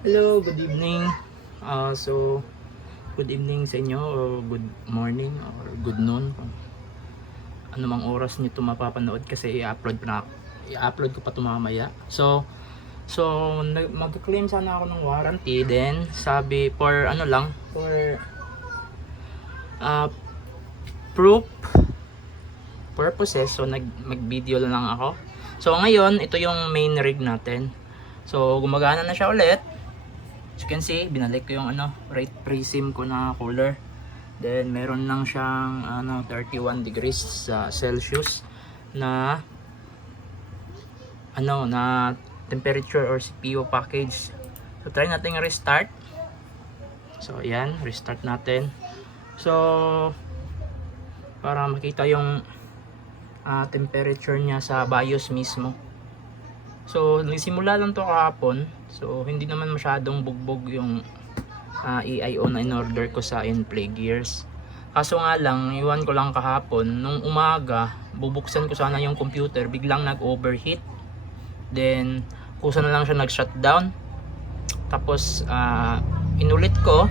Hello, good evening. Good evening sa inyo o good morning or good noon kung ano mang oras niyo ito mapapanood kasi i-upload ko pa ito mamaya. Mag-claim sana ako ng warranty, then sabi for ano lang, for uh, proof purposes, so mag-video lang ako. So ngayon, ito yung main rig natin. So gumagana na siya ulit. As you can see, binalik ko yung right prism ko na cooler. Then meron lang siyang 31 degrees sa Celsius na na temperature or CPU package. So try natin restart. So ayan, restart natin. So para makita yung temperature niya sa BIOS mismo. So nagsimula lang to kahapon. So hindi naman masyadong bugbog yung EIO na in-order ko sa Inplay Gears. Kaso nga lang, iwan ko lang kahapon, nung umaga, bubuksan ko sana yung computer, biglang nag-overheat. Then kusa na lang siya nag-shutdown. Tapos inulit ko,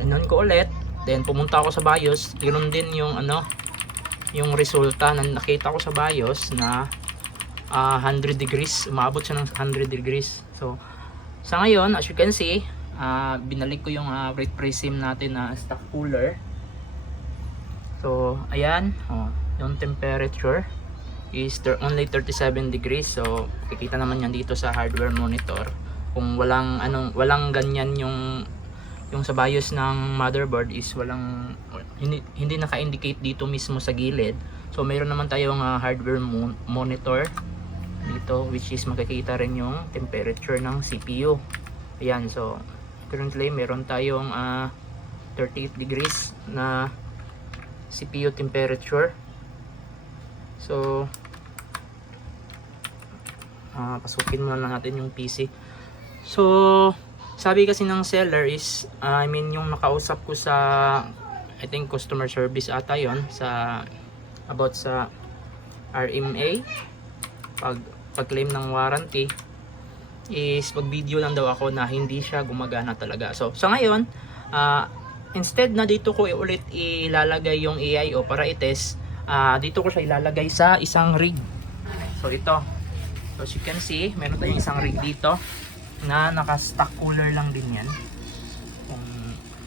inon ko ulit. Then pumunta ako sa BIOS, ganoon din yung yung resulta na nakita ko sa BIOS na 100 degrees, umabot siya ng 100 degrees. So sa ngayon, as you can see, binalik ko yung right prism natin na stock cooler. So ayan, yung temperature is only 37 degrees. So kikita naman yan dito sa hardware monitor. Kung walang ganyan yung sa BIOS ng motherboard is hindi naka-indicate dito mismo sa gilid. So mayroon naman tayong hardware monitor dito, which is makikita rin yung temperature ng CPU. Ayan, so currently meron tayong 38 degrees na CPU temperature. So pasukin muna natin yung PC. So sabi kasi ng seller is yung nakausap ko sa I think customer service ata yon, about sa RMA pag-claim ng warranty, is mag-video lang daw ako na hindi siya gumagana talaga. So sa ngayon, instead na dito ko ulit ilalagay yung EIO para i-test, dito ko siya ilalagay sa isang rig. So ito, so as you can see, meron tayong isang rig dito na naka-stock cooler lang din yan. Kung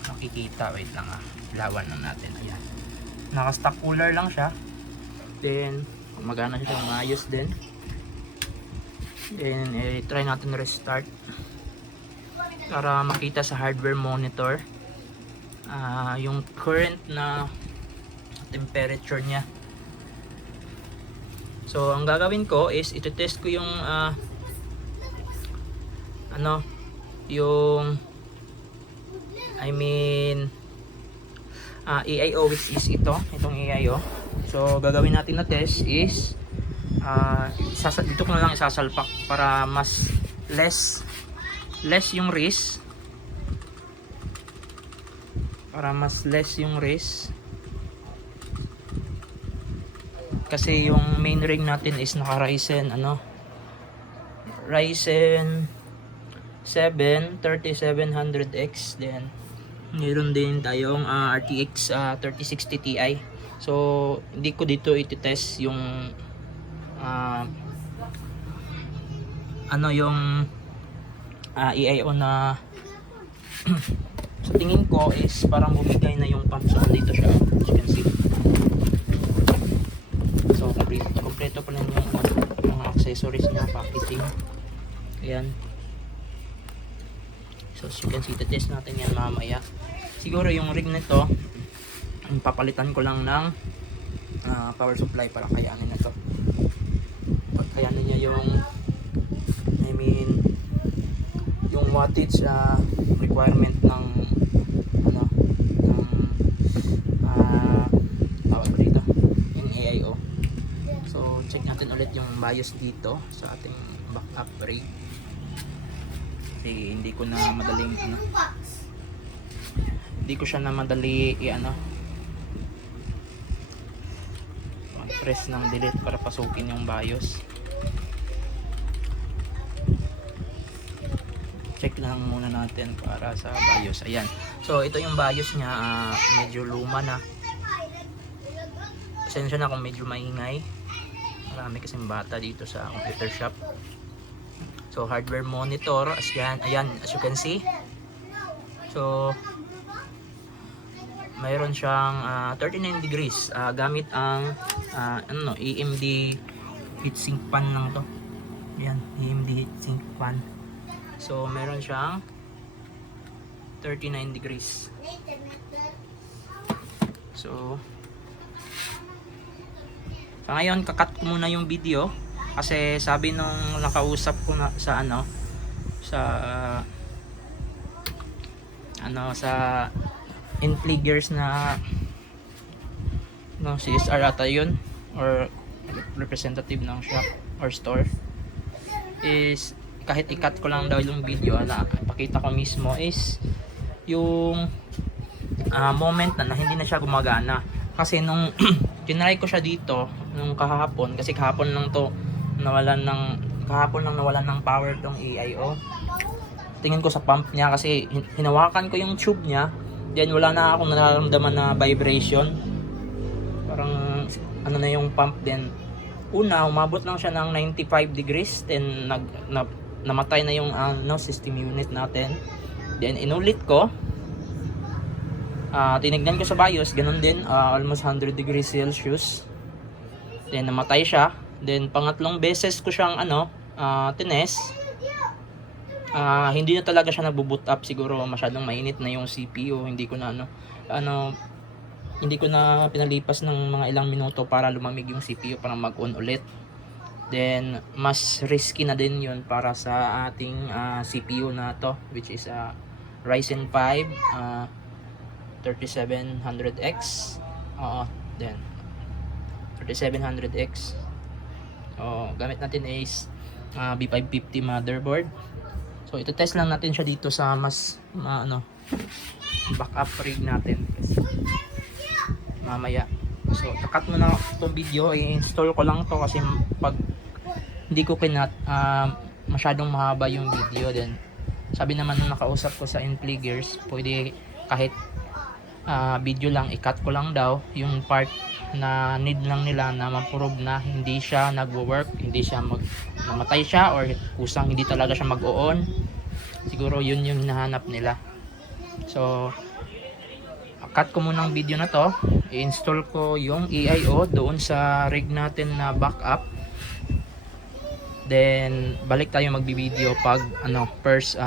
nakikita, wait lang, ilawan na natin. Ayan, naka-stock cooler lang siya. Then gumagana siya ng maayos din. Then try natin restart para makita sa hardware monitor yung current na temperature niya. So ang gagawin ko is ito-test ko yung yung EIO, which is itong EIO. So gagawin natin na test is dito ko na lang isasalpak para mas less yung risk, kasi yung main rig natin is naka Ryzen 7 3700X, then meron din tayong RTX 3060 Ti. So hindi ko dito iti-test yung yung EIO na sa tingin ko is parang bumigay na yung pump. So dito siya, as you can see. So kompleto pa lang yung mga accessories niya, packaging. Ayan. So as you can see, test natin yan mamaya. Siguro yung rig nito, papalitan ko lang ng power supply para kayanin na to. Kayanin niya yung yung wattage requirement ng tawag dito, yung EIO. So check natin ulit yung BIOS dito sa ating backup rig. Kasi hindi ko siya na madali press ng delete para pasukin yung BIOS. check lang muna natin para sa BIOS. Ayan. So ito yung BIOS niya, medyo luma na. Pasensya na kung medyo maingay. Marami kasing bata dito sa computer shop. So hardware monitor, ayan, as you can see. So mayroon siyang 39 degrees gamit ang AMD heatsink fan lang to. Ayan, AMD heatsink fan. So meron siyang 39 degrees. So sa ngayon kakat ko muna yung video kasi sabi nung nakausap ko na sa sa Infligers na CSR ata yun or representative ng shop or store is kahit i-cut ko lang daw yung video na pakita ko mismo is yung moment na hindi na siya gumagana kasi nung tinry ko siya dito nung kahapon kasi kahapon lang nawalan ng power tong AIO. Tingin ko sa pump niya kasi hinawakan ko yung tube niya. Then wala na akong nararamdaman na vibration. Parang na yung pump din. Una, umabot lang siya ng 95 degrees. Then namatay na yung system unit natin. Then inulit ko. Tinignan ko sa BIOS, ganun din, almost 100 degrees Celsius. Then namatay siya. Then pangatlong beses ko siyang tines. Hindi na talaga siya nagbo-boot up, siguro masyadong mainit na yung CPU, hindi ko na pinalipas ng mga ilang minuto para lumamig yung CPU para mag-on ulit. Then mas risky na din yun para sa ating CPU na to, which is Ryzen 5 3700X. Then 3700X. Gamit natin is B550 motherboard. So ito test lang natin siya dito sa mas backup rig natin mamaya. So takat mo na itong video, i-install ko lang to kasi pag hindi ko masyadong mahaba yung video. Then sabi naman nung nakausap ko sa Infligers, pwede kahit video lang, i-cut ko lang daw yung part na need lang nila na ma-prove na hindi siya nagwo-work, hindi siya namatay siya or kusang hindi talaga siya mag-on. Siguro yun yung hinahanap nila. So cut ko muna ang video na to, i-install ko yung AIO doon sa rig natin na backup. Then balik tayo magbi-video pag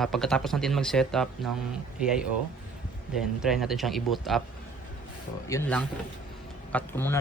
pagkatapos natin mag-setup ng AIO. Then try natin siyang i-boot up. So yun lang. Cut ko muna